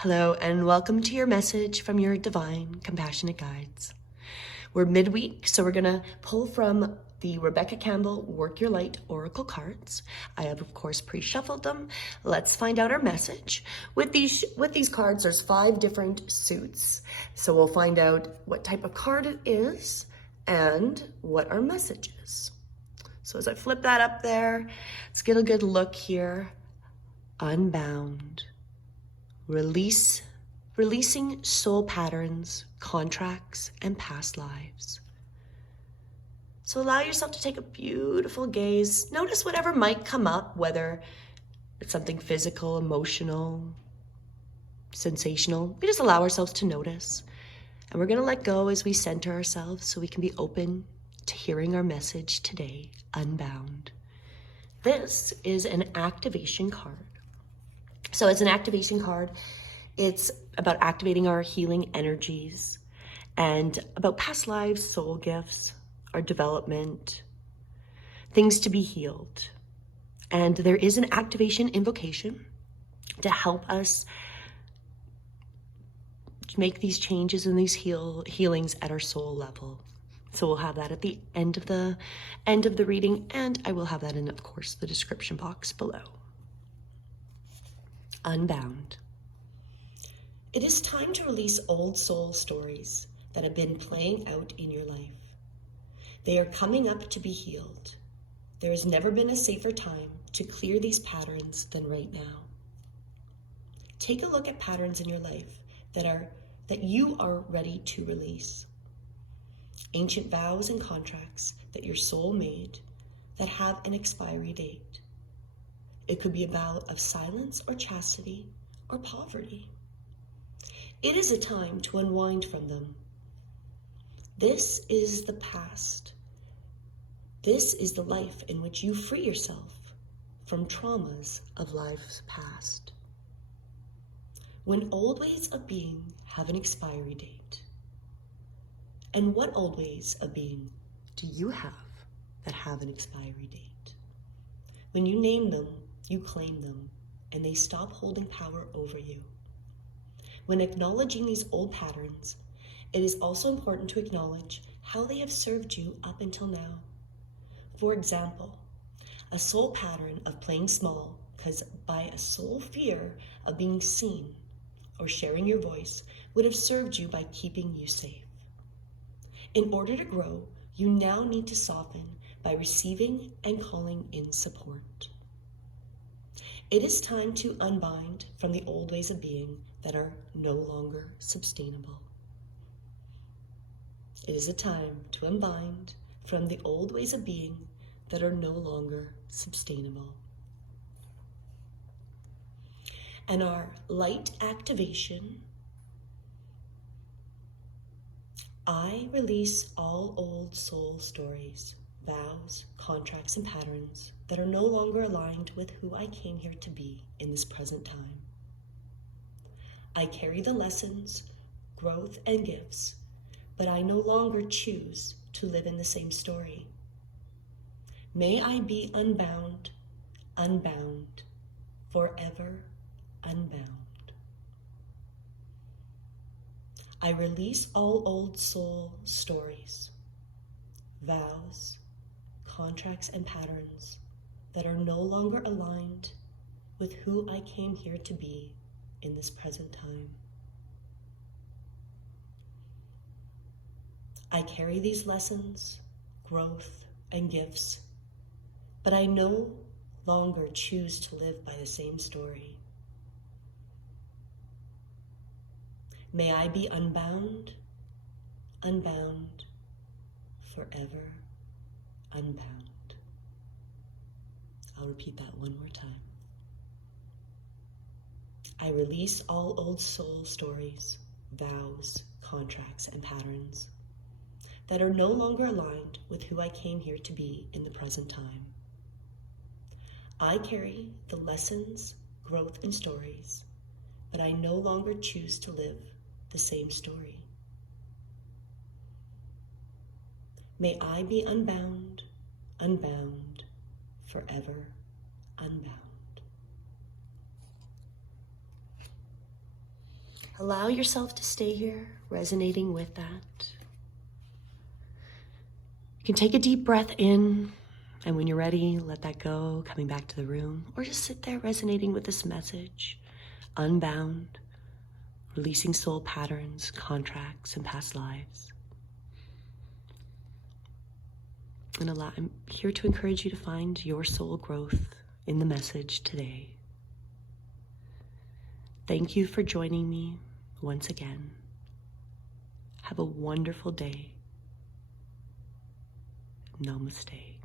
Hello, and welcome to your message from your divine, compassionate guides. We're midweek, so we're going to pull from the Rebecca Campbell Work Your Light Oracle cards. I have, of course, pre-shuffled them. Let's find out our message. With these cards, there's 5 different suits. So we'll find out what type of card it is and what our message is. So as I flip that up there, let's get a good look here. Unbound. Releasing soul patterns, contracts, and past lives. So allow yourself to take a beautiful gaze. Notice whatever might come up, whether it's something physical, emotional, sensational. We just allow ourselves to notice. And we're going to let go as we center ourselves so we can be open to hearing our message today, unbound. This is an activation card. So as an activation card, it's about activating our healing energies and about past lives, soul gifts, our development, things to be healed. And there is an activation invocation to help us make these changes and these healings at our soul level. So we'll have that at the end of the reading, and I will have that in, of course, the description box below. Unbound. It is time to release old soul stories that have been playing out in your life. They are coming up to be healed. There has never been a safer time to clear these patterns than right now. Take a look at patterns in your life that you are ready to release. Ancient vows and contracts that your soul made that have an expiry date. It could be a vow of silence or chastity or poverty. It is a time to unwind from them. This is the past. This is the life in which you free yourself from traumas of life's past. When old ways of being have an expiry date. And what old ways of being do you have that have an expiry date? When you name them, you claim them, and they stop holding power over you. When acknowledging these old patterns, it is also important to acknowledge how they have served you up until now. For example, a soul pattern of playing small because by a soul fear of being seen or sharing your voice would have served you by keeping you safe. In order to grow, you now need to soften by receiving and calling in support. It is time to unbind from the old ways of being that are no longer sustainable. It is a time to unbind from the old ways of being that are no longer sustainable. And our light activation, I release all old soul stories, vows, contracts, and patterns that are no longer aligned with who I came here to be in this present time. I carry the lessons, growth, and gifts, but I no longer choose to live in the same story. May I be unbound, forever unbound. I release all old soul stories, vows, contracts, and patterns that are no longer aligned with who I came here to be in this present time. I carry these lessons, growth, and gifts, but I no longer choose to live by the same story. May I be unbound, forever unbound. I'll repeat that one more time. I release all old soul stories, vows, contracts, and patterns that are no longer aligned with who I came here to be in the present time. I carry the lessons, growth, and stories, but I no longer choose to live the same story. May I be unbound, forever unbound. Allow yourself to stay here, resonating with that. You can take a deep breath in, and when you're ready, let that go, coming back to the room, or just sit there resonating with this message, unbound, releasing soul patterns, contracts, and past lives. And I'm here to encourage you to find your soul growth in the message today. Thank you for joining me once again. Have a wonderful day. Namaste.